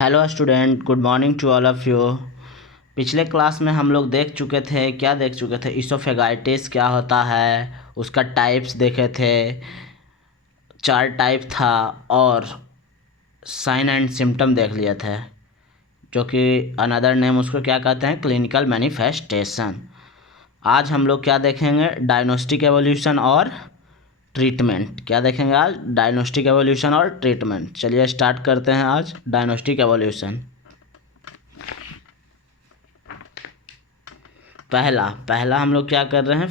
Hello student, good morning to all of you. पिछले class में हम लोग देख चुके थे इसोफेगाइटिस क्या होता है, उसका टाइप्स देखे थे। 4 टाइप था और साइन एंड सिम्टम देख लिए थे, जो कि अनदर नेम उसको क्या कहते हैं, क्लिनिकल मैनिफेस्टेशन। आज हम लोग क्या देखेंगे, डायग्नोस्टिक एवोल्यूशन और ट्रीटमेंट। क्या देखेंगे आज, डायग्नोस्टिक एवोल्यूशन और ट्रीटमेंट। चलिए स्टार्ट करते हैं आज डायग्नोस्टिक एवोल्यूशन। पहला हम लोग क्या कर रहे हैं,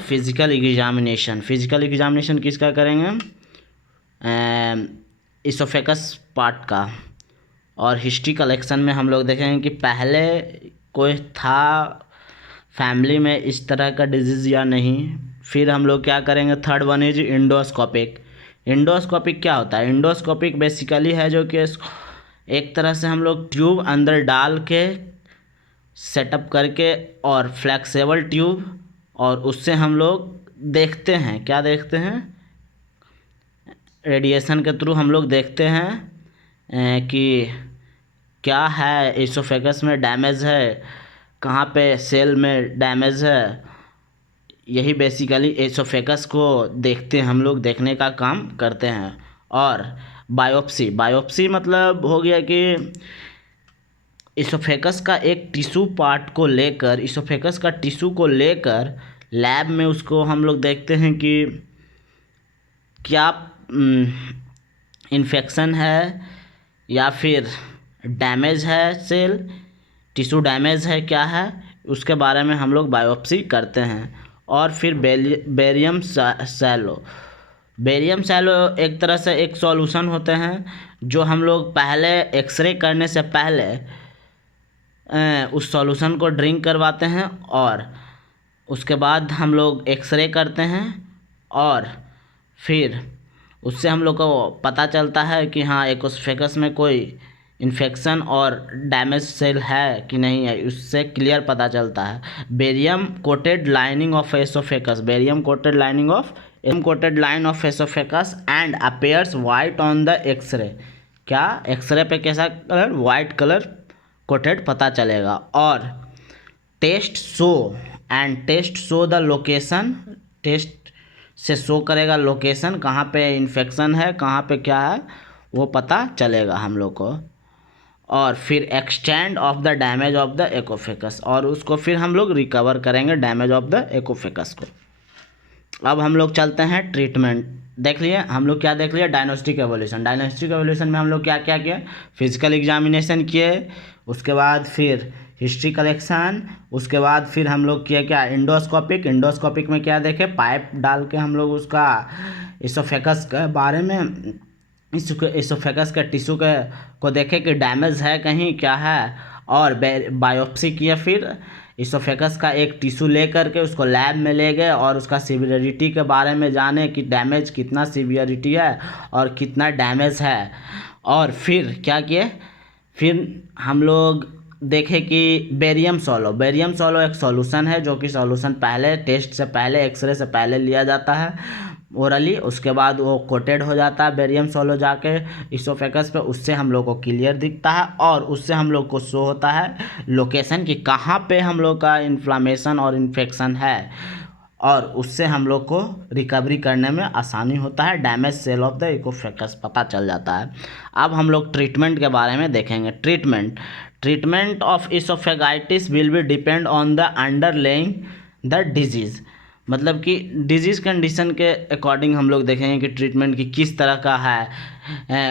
फिजिकल एग्जामिनेशन। फिजिकल एग्जामिनेशन किसका करेंगे, इसोफेगस पार्ट का। और हिस्ट्री कलेक्शन में हम लोग देखेंगे कि पहले कोई था फैमिली में इस तरह का डिजीज़ या नहीं। फिर हम लोग क्या करेंगे, third one is endoscopic. Endoscopic क्या होता है, इंडोस्कोपिक बेसिकली है जो कि एक तरह से हम लोग ट्यूब अंदर डाल के सेटअप करके और फ्लेक्सिबल ट्यूब, और उससे हम लोग देखते हैं, क्या देखते हैं, रेडिएशन के थ्रू हम लोग देखते हैं कि क्या है, इसोफेगस में डैमेज है, कहाँ पे सेल में डैमेज है। यही बेसिकली इसोफेगस को देखते हैं, हम लोग देखने का काम करते हैं। और बायोप्सी मतलब हो गया कि इसोफेगस का एक टिश्यू को लेकर लैब में उसको हम लोग देखते हैं कि क्या इन्फेक्शन है या फिर डैमेज है, सेल टिश्यू डैमेज है, क्या है, उसके बारे में हम लोग बायोप्सी करते हैं। और फिर बेरियम सैलो एक तरह से एक सॉल्यूशन होते हैं, जो हम लोग पहले एक्सरे करने से पहले उस सॉल्यूशन को ड्रिंक करवाते हैं, और उसके बाद हम लोग एक्सरे करते हैं, और फिर उससे हम लोग को पता चलता है कि हाँ, इसोफेगस में कोई इन्फेक्शन और डैमेज सेल है कि नहीं है, उससे क्लियर पता चलता है। Barium coated lining of oesophagus and appears white on the x-ray. क्या एक्सरे पे कैसा कलर, वाइट कलर कोटेड पता चलेगा। और test show the location, test से शो करेगा लोकेशन, कहाँ पे इन्फेक्शन है, कहाँ पे क्या है, वो पता चलेगा हम लोग को। और फिर extend of the damage of the oesophagus, और उसको फिर हम लोग रिकवर करेंगे डैमेज ऑफ द एकोफेगस को। अब हम लोग चलते हैं ट्रीटमेंट। देख लिए हम लोग, क्या देख लिया, डायग्नोस्टिक एवोल्यूशन में हम लोग क्या क्या किए, फिजिकल एग्जामिनेशन किए, उसके बाद फिर हिस्ट्री कलेक्शन, उसके बाद फिर हम लोग किए क्या, इंडोस्कोपिक में क्या देखे, पाइप डाल के हम लोग उसका इसोफेगस के बारे में, इसोफेगस के टिश्यू के को देखे कि डैमेज है कहीं, क्या है। और बायोप्सी किया, फिर इसोफेगस का एक टिश्यू ले करके उसको लैब में ले गए और उसका सीवियरिटी के बारे में जाने कि डैमेज कितना सीवियरिटी है और कितना डैमेज है। और फिर क्या किए, फिर हम लोग देखे कि बेरियम सोलो एक सॉल्यूशन है, जो कि सॉल्यूशन पहले टेस्ट से पहले, एक्सरे से पहले लिया जाता है ओरली, उसके बाद वो कोटेड हो जाता है बेरियम सोलो जाके इसोफेगस पे, उससे हम लोग को क्लियर दिखता है, और उससे हम लोग को शो होता है लोकेशन कि कहाँ पे हम लोग का इन्फ्लामेशन और इन्फेक्शन है, और उससे हम लोग को रिकवरी करने में आसानी होता है, डैमेज सेल ऑफ द इकोफेगस पता चल जाता है। अब हम लोग ट्रीटमेंट के बारे में देखेंगे। Treatment of oesophagitis will be depend on the underlying the disease. मतलब कि डिजीज़ कंडीशन के अकॉर्डिंग हम लोग देखेंगे कि ट्रीटमेंट की किस तरह का है।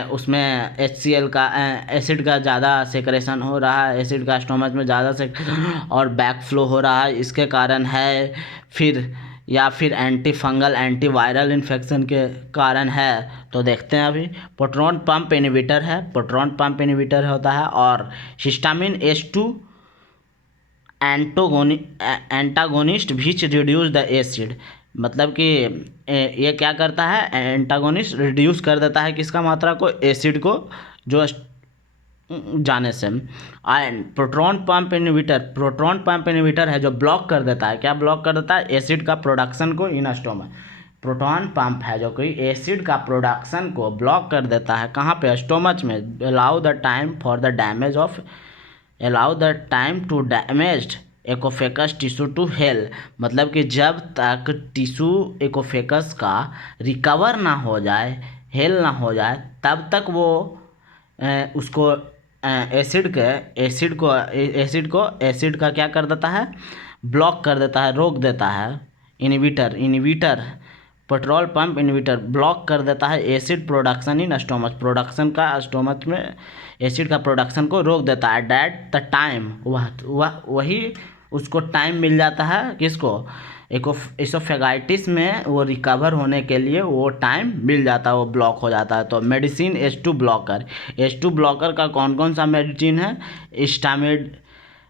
उसमें HCl का एसिड का ज़्यादा सेक्रेशन हो रहा है, एसिड का स्टोमच में ज़्यादा से और बैक फ्लो हो रहा है, इसके कारण है। फिर या फिर anti fungal anti viral infection के कारण है, तो देखते हैं अभी। प्रोटॉन पंप इनहिबिटर होता है, और histamine H2 antagonist which reduce the acid. मतलब कि ये क्या करता है, एंटागोनिस्ट रिड्यूस कर देता है किसका मात्रा को, एसिड को, जो जाने से। एंड प्रोटॉन पंप इनहिबिटर है जो ब्लॉक कर देता है, क्या ब्लॉक कर देता है, एसिड का प्रोडक्शन को इन स्टोमच। प्रोटॉन पंप है जो कि एसिड का प्रोडक्शन को ब्लॉक कर देता है। कहाँ पे? स्टोमच में। Allow the time to damaged oesophagus tissue to heal, मतलब कि जब तक टिश्यू एकोफेकस का रिकवर ना हो जाए, हेल ना हो जाए, तब तक वो उसको एसिड का क्या कर देता है? ब्लॉक कर देता है, रोक देता है। Inhibitor petrol pump inhibitor block कर देता है acid production in stomach, production का स्टोमच में एसिड का प्रोडक्शन को रोक देता है। डेट द टाइम, वही उसको टाइम मिल जाता है। किसको? इसोफेगाइटिस में वो रिकवर होने के लिए वो टाइम मिल जाता है, वो ब्लॉक हो जाता है। तो medicine H2 blocker, H2 blocker का कौन कौन सा मेडिसिन है? स्टामिड,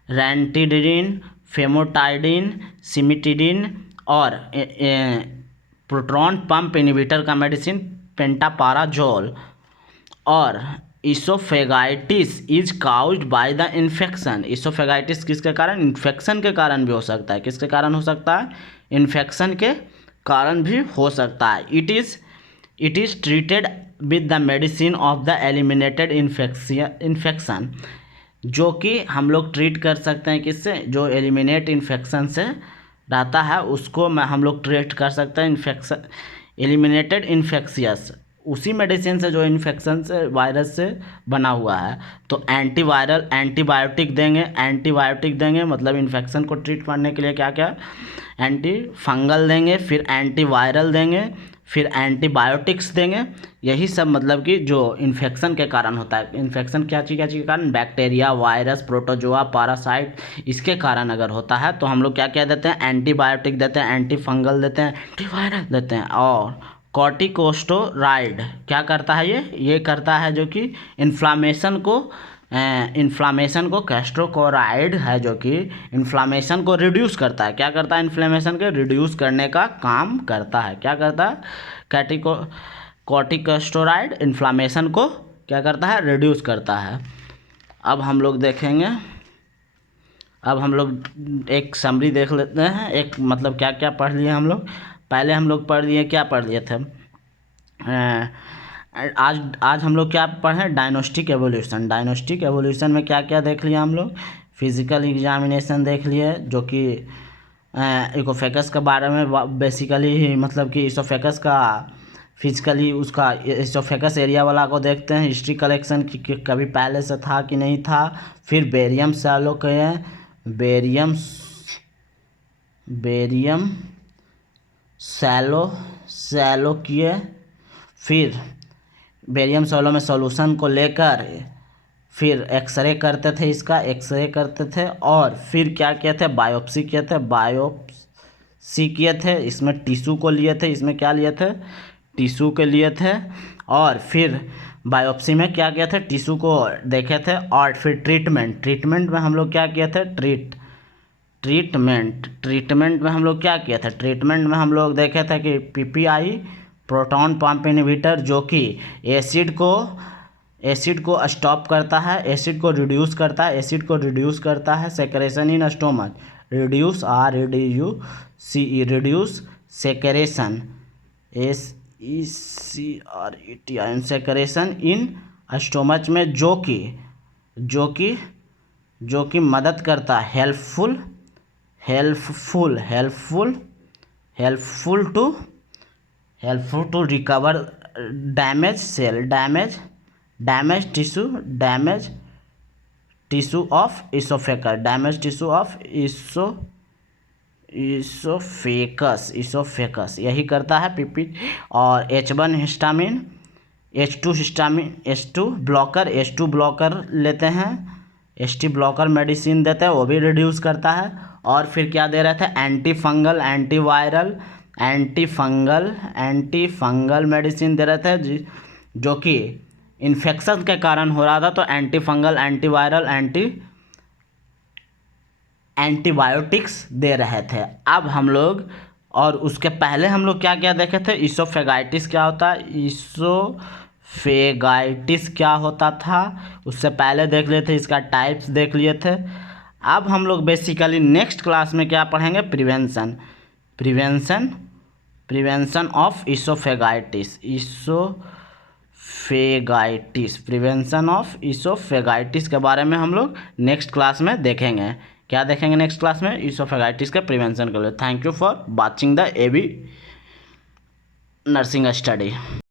रैंटिडिन, फेमोटाइडिन, सिमिटिडिन और प्रोटॉन पंप इनहिबिटर का मेडिसिन पेंटापाराजोल। और oesophagitis is caused by the infection, oesophagitis किसके कारण? इन्फेक्शन के कारण भी हो सकता है। किसके कारण हो सकता है? इन्फेक्शन के कारण भी हो सकता है। It is treated with the medicine of the eliminated infection, जो कि हम लोग ट्रीट कर सकते हैं। किससे? जो एलिमिनेट इन्फेक्शन से रहता है उसको हम लोग ट्रीट कर सकते हैं। इन्फेक्शन एलिमिनेटेड इन्फेक्शियस, उसी मेडिसिन से जो इन्फेक्शन से, वायरस से बना हुआ है। तो एंटीबायोटिक देंगे, मतलब इन्फेक्शन को ट्रीट करने के लिए क्या क्या? एंटी फंगल देंगे, फिर एंटीवायरल देंगे, फिर एंटीबायोटिक्स देंगे। यही सब मतलब कि जो इन्फेक्शन के कारण होता है। इन्फेक्शन क्या चीज़ के कारण? बैक्टीरिया, वायरस, प्रोटोजोआ, पैरासाइट, इसके कारण अगर होता है तो हम लोग क्या क्या देते हैं? एंटीबायोटिक देते हैं, एंटी फंगल देते हैं, एंटीवायरल देते हैं। और कॉर्टिकोस्टेरॉइड क्या करता है? ये करता है जो कि इन्फ्लामेशन को कैस्टोकोराइड है जो कि इन्फ्लामेशन को रिड्यूस करता है। क्या करता है? इन्फ्लामेशन को रिड्यूस करने का काम करता है। क्या करता है? कॉर्टिकोस्टेरॉइड इन्फ्लामेशन को क्या करता है? रिड्यूस करता है। अब हम लोग देखेंगे, अब हम लोग एक समरी देख लेते हैं। एक मतलब क्या क्या पढ़ लिए हम लोग। पहले हम लोग पढ़ लिए, क्या पढ़ लिए थे? आज हम लोग क्या पढ़े? डायग्नोस्टिक एवोल्यूशन में क्या क्या देख लिया हम लोग? फिजिकल एग्जामिनेशन देख लिए, जो कि इकोफेकस के बारे में बेसिकली, मतलब कि इसोफेकस का फिजिकली उसका इसोफेकस एरिया वाला को देखते हैं। हिस्ट्री कलेक्शन की कभी पहले से था कि नहीं था। फिर बेरियम सैलो के बेरियम सैलो किए। फिर बेरियम सैलो में सॉल्यूशन को लेकर फिर एक्सरे करते थे और फिर क्या किए थे? बायोप्सी किए थे। इसमें टिश्यू को लिए थे, इसमें क्या लिए थे? टिश्यू के लिए थे। और फिर बायोप्सी में क्या किए थे? टिश्यू को देखे थे। और फिर ट्रीटमेंट में हम लोग क्या किए थे? ट्रीटमेंट में हम लोग क्या किए थे? ट्रीटमेंट में हम लोग देखे थे कि PPI प्रोटॉन पंप इनहिबिटर, जो कि एसिड को स्टॉप करता है, एसिड को रिड्यूस करता है। Secretion in stomach, reduce secretion, secretion in stomach में, जो कि मदद करता है, helpful to recover damage tissue of oesophagus, यही करता है PP। और H1 हिस्टामिन, H2 ब्लॉकर लेते हैं, HT ब्लॉकर मेडिसिन देते हैं, वो भी रिड्यूस करता है। और फिर क्या दे रहे थे? एंटी फंगल मेडिसिन दे रहे थे, जो कि इन्फेक्शन के कारण हो रहा था। तो एंटी फंगल, एंटीवायरल, एंटीबायोटिक्स दे रहे थे। अब हम लोग, और उसके पहले हम लोग क्या क्या देखे थे? इसोफेगाइटिस क्या होता था, उससे पहले देख लिए थे। इसका टाइप्स देख लिए थे। अब हम लोग बेसिकली नेक्स्ट क्लास में क्या पढ़ेंगे? प्रिवेंशन ऑफ इसोफेगाइटिस, प्रिवेंशन ऑफ इसोफेगाइटिस के बारे में हम लोग नेक्स्ट क्लास में देखेंगे। क्या देखेंगे नेक्स्ट क्लास में? इसोफेगाइटिस के प्रिवेंशन के लिए। Thank you for watching the AB nursing study.